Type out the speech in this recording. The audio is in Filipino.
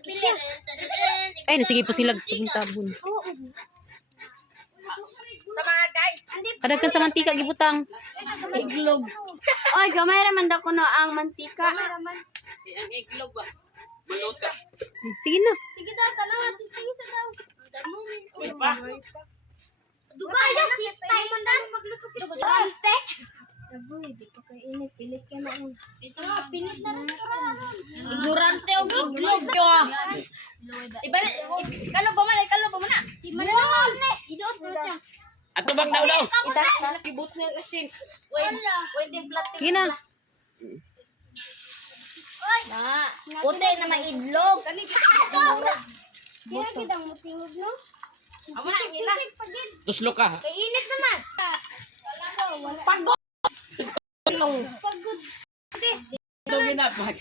malaki siya. Ay, nasige po sila tabon. Sama guys. Kadagkan sa mantika gibutang. Iglog. Oy, gamay raman daw kuno ang mantika. Ang iglog ba? Maluta. Sige na. Sige daw, tanaw at sige sa daw. Pa. Dugay daw si Taimon dan magluto kito. Ante. Aboy, di pa kay init, pilit ka na. Ito na, pilit na rin ignorante og iglog yo. Ibalik. Kalo ba man? Kalo ba man? Di man na. Idot mo siya. Ato bang daw daw? Ita, ibut mo kasi. Wait yung plat. Sige na. Na, puti na maiglog. Kaya kitang mutingog no? Amo na nila. Tuslo ka. Kay init naman. Pagod. Pagod. Ito ginapag.